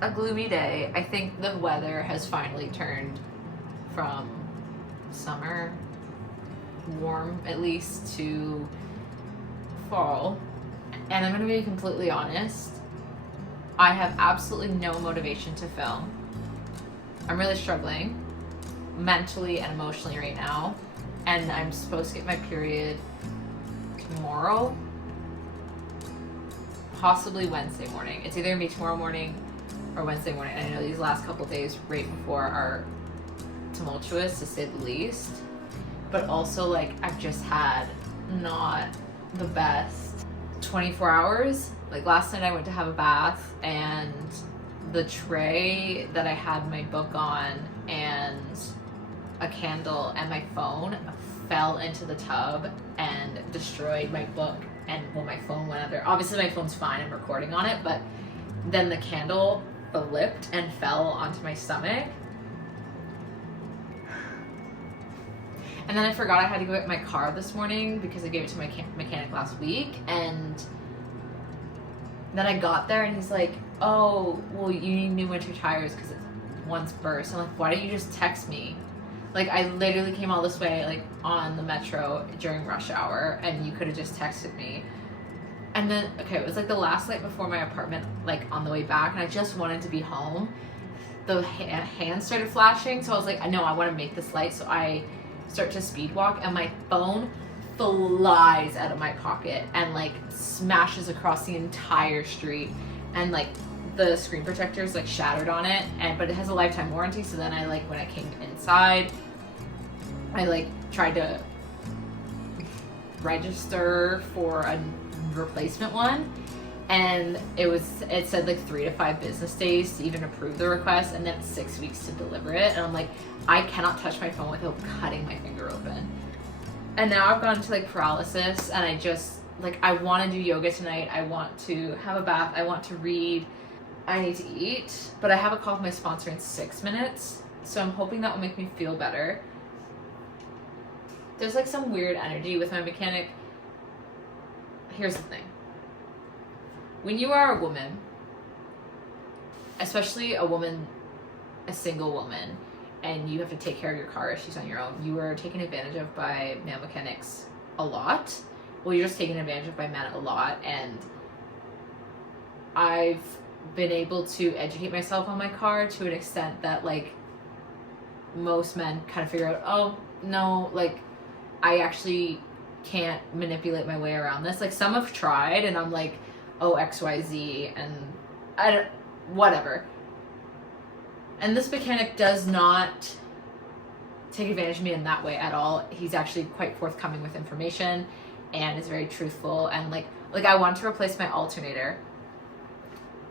a gloomy day. I think the weather has finally turned from summer, warm at least, to fall. And I'm going to be completely honest, I have absolutely no motivation to film. I'm really struggling mentally and emotionally right now, and I'm supposed to get my period tomorrow, possibly Wednesday morning. It's either gonna be tomorrow morning or Wednesday morning. And I know these last couple days right before are tumultuous, to say the least, but also like I've just had not the best 24 hours. Like last night I went to have a bath, and the tray that I had my book on and a candle and my phone fell into the tub and destroyed my book, and well, my phone went under. Obviously my phone's fine, I'm recording on it, but then the candle flipped and fell onto my stomach. And then I forgot I had to go get my car this morning because I gave it to my mechanic last week, and then I got there and he's like, oh, well, you need new winter tires because one's burst. I'm like, why don't you just text me? Like, I literally came all this way, like, on the metro during rush hour, and you could have just texted me. And then, okay, it was like the last night before my apartment, like, on the way back, and I just wanted to be home. The hand started flashing, so I was like, no, I want to make this light, so I start to speed walk, and my phone flies out of my pocket and, like, smashes across the entire street, and, like, the screen protector is like shattered on it, but it has a lifetime warranty. So then I, like, when I came inside, I like tried to register for a replacement one, and it said like 3 to 5 business days to even approve the request, and then 6 weeks to deliver it. And I'm like, I cannot touch my phone without cutting my finger open. And now I've gone to like paralysis, and I just like, I want to do yoga tonight, I want to have a bath, I want to read, I need to eat, but I have a call with my sponsor in 6 minutes, so I'm hoping that will make me feel better. There's like some weird energy with my mechanic. Here's the thing. When you are a woman, especially a single woman, and you have to take care of your car issues on your own, you are taken advantage of by male mechanics a lot. Well, you're just taken advantage of by men a lot, and I've been able to educate myself on my car to an extent that, like, most men kind of figure out, oh no, like, I actually can't manipulate my way around this. Like, some have tried, and I'm like, oh, XYZ, and I don't, whatever. And this mechanic does not take advantage of me in that way at all. He's actually quite forthcoming with information and is very truthful, and like I wanted to replace my alternator,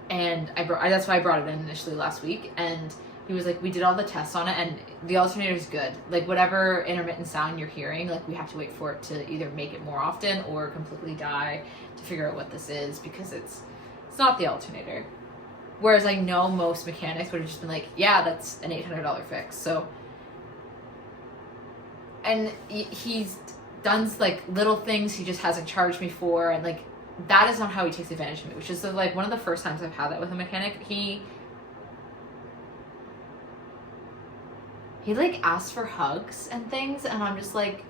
and that's why I brought it in initially last week, and he was like, we did all the tests on it, and the alternator is good. Like, whatever intermittent sound you're hearing, like, we have to wait for it to either make it more often or completely die to figure out what this is, because it's not the alternator. Whereas I know most mechanics would have just been like, yeah, that's an $800 fix. So, and he's done like little things he just hasn't charged me for, and like, that is not how he takes advantage of me, which is like one of the first times I've had that with a mechanic. He like asked for hugs and things, and I'm just like,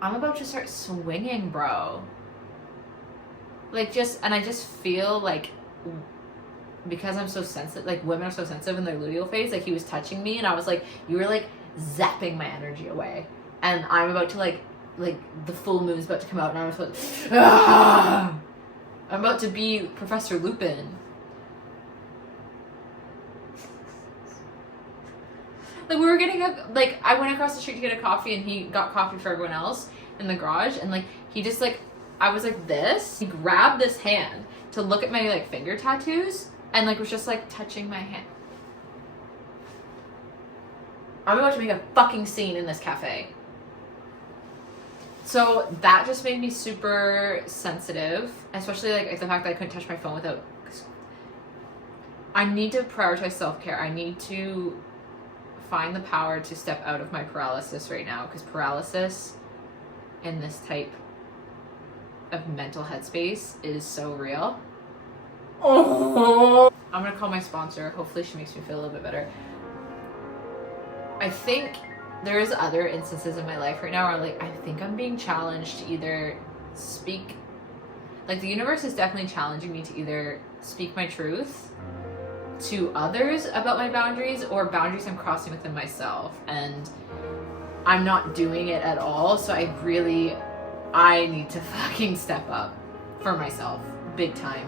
I'm about to start swinging, bro. Like, and I just feel like, because I'm so sensitive, like, women are so sensitive in their luteal phase, like, he was touching me, and I was like, you were like zapping my energy away, and I'm about to like the full moon's about to come out, and I'm just like, ah! I'm about to be Professor Lupin. Like, we were getting I went across the street to get a coffee, and he got coffee for everyone else in the garage, and like, he just like, I was like this, he grabbed this hand to look at my like finger tattoos, and like was just like touching my hand. I'm about to make a fucking scene in this cafe. So that just made me super sensitive, especially like the fact that I couldn't touch my phone without. I need to prioritize self-care. I need to find the power to step out of my paralysis right now, because paralysis in this type of mental headspace is so real. Oh. call my sponsor. Hopefully she makes me feel a little bit better. I think there's other instances in my life right now where like I think I'm being challenged to either speak, like the universe is definitely challenging me to either speak my truth to others about my boundaries or boundaries I'm crossing within myself, and I'm not doing it at all. So I need to fucking step up for myself big time.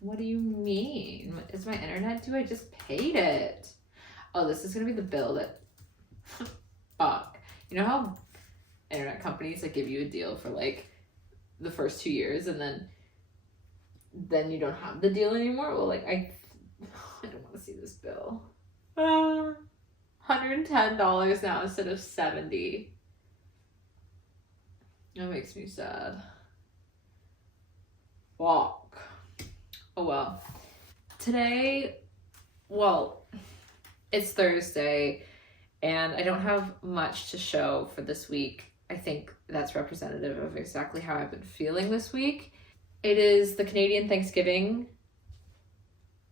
What do you mean? Is my internet due? I just paid it. Oh, this is gonna be the bill that fuck. You know how internet companies like give you a deal for like the first 2 years and then you don't have the deal anymore? Well, like I don't want to see this bill. $110 now instead of $70. That makes me sad. Fuck. Oh well. Today, well, it's Thursday and I don't have much to show for this week. I think that's representative of exactly how I've been feeling this week. It is the Canadian Thanksgiving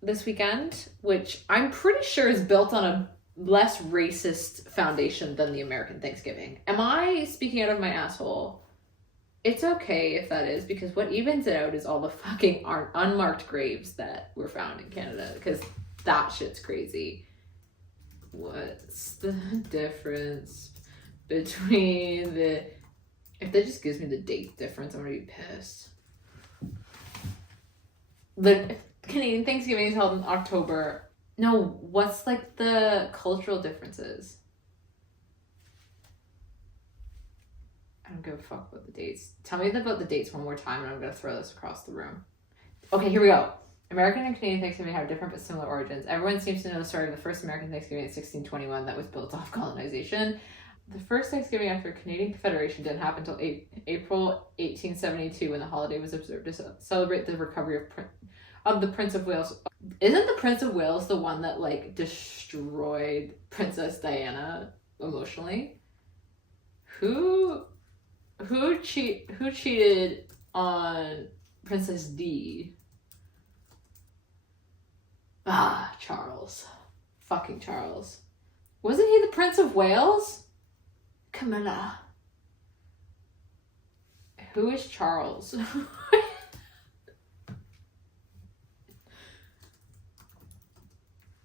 this weekend, which I'm pretty sure is built on a less racist foundation than the American Thanksgiving. Am I speaking out of my asshole? It's okay if that is, because what evens it out is all the fucking unmarked graves that were found in Canada, because that shit's crazy. What's the difference between the... If that just gives me the date difference, I'm gonna be pissed. The Canadian Thanksgiving is held in October. No, what's like the cultural differences? I don't give a fuck about the dates. Tell me about the dates one more time and I'm going to throw this across the room. Okay, here we go. American and Canadian Thanksgiving have different but similar origins. Everyone seems to know the story of the first American Thanksgiving in 1621 that was built off colonization. The first Thanksgiving after Canadian Confederation didn't happen until April 1872 when the holiday was observed to celebrate the recovery of the Prince of Wales. Isn't the Prince of Wales the one that like destroyed Princess Diana emotionally? Who cheated on Princess D? Ah, Charles. Fucking Charles. Wasn't he the Prince of Wales? Camilla. Who is Charles?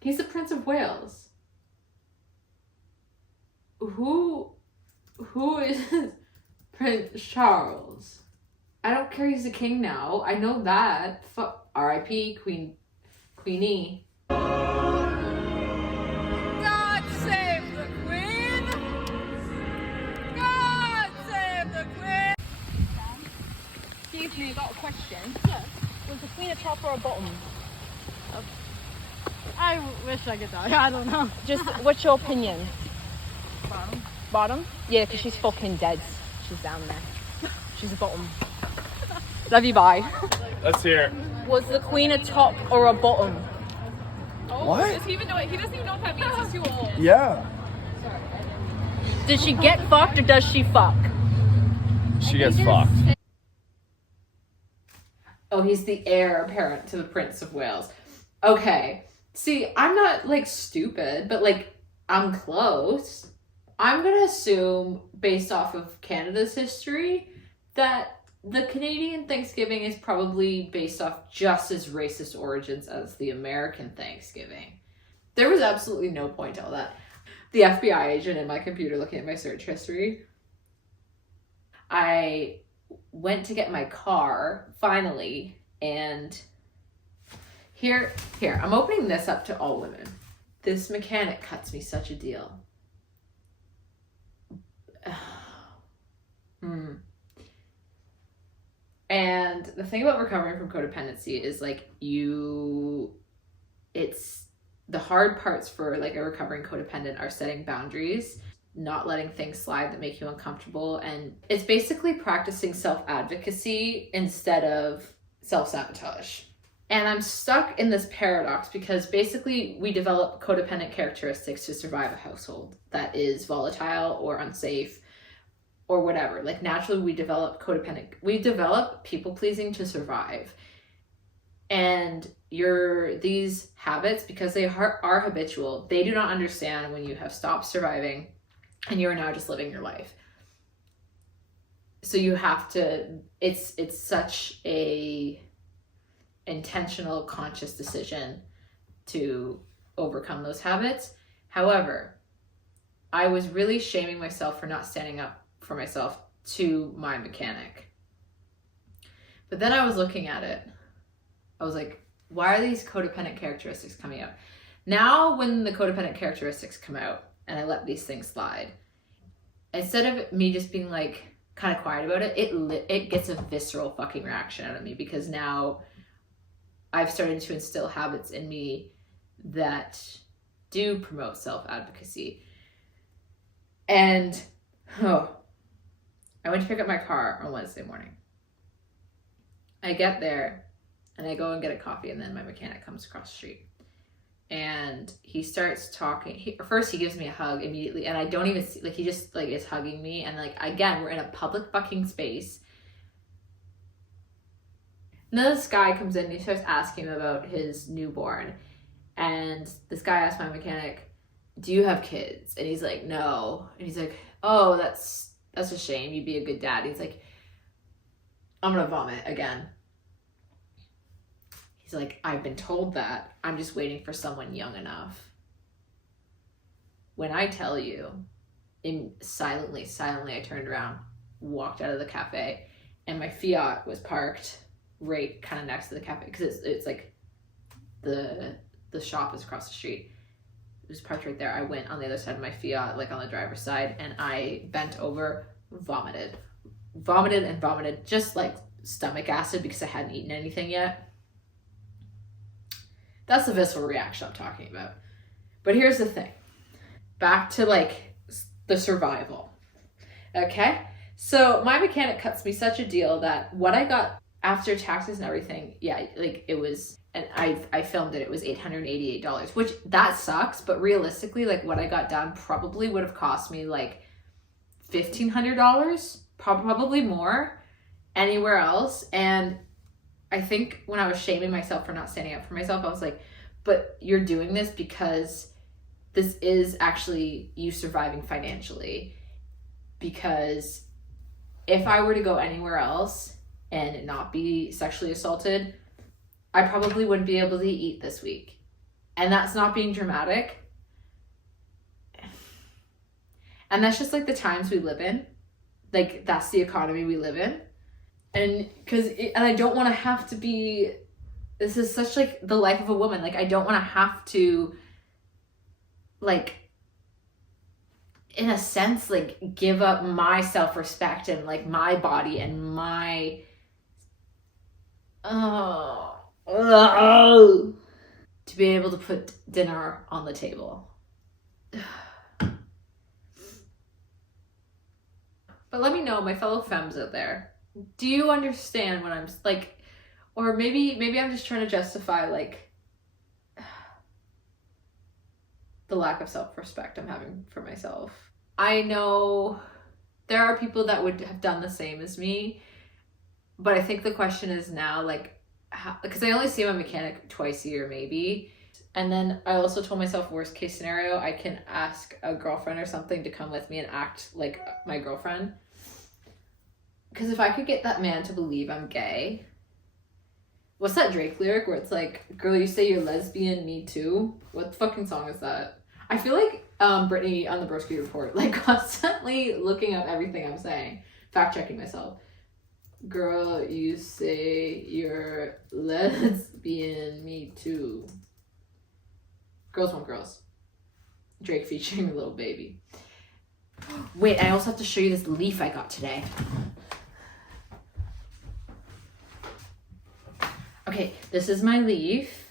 He's the Prince of Wales. Who is Prince Charles? I don't care, he's the king now. I know that. Fuck. R.I.P. Queenie. God save the Queen! God save the Queen! Excuse me, I got a question. Yeah. Was the Queen a top or a bottom? I wish I could die. I don't know. Just, what's your opinion? Bottom. Bottom? Yeah, because she's fucking dead. She's down there. She's a bottom. Love you, bye. Let's hear it. Was the Queen a top or a bottom? Oh, What? does he even know it? He doesn't even know what that means. He's too old. Yeah. Does she get fucked or does she fuck? She gets fucked. Oh, he's the heir apparent to the Prince of Wales. Okay. See, I'm not like stupid, but like I'm close. I'm gonna assume, based off of Canada's history, that the Canadian Thanksgiving is probably based off just as racist origins as the American Thanksgiving. There was absolutely no point to all that. The FBI agent in my computer looking at my search history. I went to get my car, finally, and here, I'm opening this up to all women. This mechanic cuts me such a deal. And the thing about recovering from codependency is like it's the hard parts for like a recovering codependent are setting boundaries, not letting things slide that make you uncomfortable. And it's basically practicing self-advocacy instead of self-sabotage. And I'm stuck in this paradox because basically we develop codependent characteristics to survive a household that is volatile or unsafe or whatever. Like naturally we develop people pleasing to survive. And these habits, because they are habitual, they do not understand when you have stopped surviving and you're now just living your life. So you have to, it's such a intentional, conscious decision to overcome those habits. However, I was really shaming myself for not standing up for myself to my mechanic. But then I was looking at it. I was like, why are these codependent characteristics coming out? Now, when the codependent characteristics come out and I let these things slide, instead of me just being like kind of quiet about it, it gets a visceral fucking reaction out of me, because now I've started to instill habits in me that do promote self-advocacy. And I went to pick up my car on Wednesday morning. I get there and I go and get a coffee, and then my mechanic comes across the street and he starts talking. First he gives me a hug immediately, and I don't even see, like, he just like is hugging me, and like, again, we're in a public fucking space. And then this guy comes in and he starts asking him about his newborn, and this guy asked my mechanic, do you have kids? And he's like, no. And he's like, oh, that's a shame, you'd be a good dad. He's like, I'm gonna vomit again. He's like, I've been told that. I'm just waiting for someone young enough. When I tell you, silently, I turned around, walked out of the cafe, and my Fiat was parked right kind of next to the cafe, because it's like the shop is across the street. It was parked right there. I went on the other side of my Fiat, like on the driver's side, and I bent over, vomited, just like stomach acid because I hadn't eaten anything yet. That's the visceral reaction I'm talking about. But here's the thing. Back to like the survival. Okay? So my mechanic cuts me such a deal that what I got after taxes and everything, yeah, like it was, and I filmed it was $888, which that sucks, but realistically, like what I got done probably would have cost me like $1,500, probably more anywhere else. And I think when I was shaming myself for not standing up for myself, I was like, but you're doing this because this is actually you surviving financially. Because if I were to go anywhere else and not be sexually assaulted, I probably wouldn't be able to eat this week. And that's not being dramatic. And that's just like the times we live in. Like that's the economy we live in. And I don't want to have to be, this is such like the life of a woman. Like I don't want to have to like, in a sense, like give up my self-respect and like my body and my, to be able to put dinner on the table. But let me know, my fellow femmes out there, do you understand what I'm like, or maybe I'm just trying to justify like the lack of self-respect I'm having for myself. I know there are people that would have done the same as me, but I think the question is now like, because I only see my mechanic twice a year maybe. And then I also told myself, worst case scenario, I can ask a girlfriend or something to come with me and act like my girlfriend. Because if I could get that man to believe I'm gay. What's that Drake lyric where it's like, girl, you say you're lesbian, me too? What fucking song is that? I feel like Brittany on the Broski Report, like constantly looking up everything I'm saying. Fact checking myself. Girl, you say you're lesbian, me too. Girls want girls. Drake featuring a little baby. Wait, I also have to show you this leaf I got today. Okay, this is my leaf.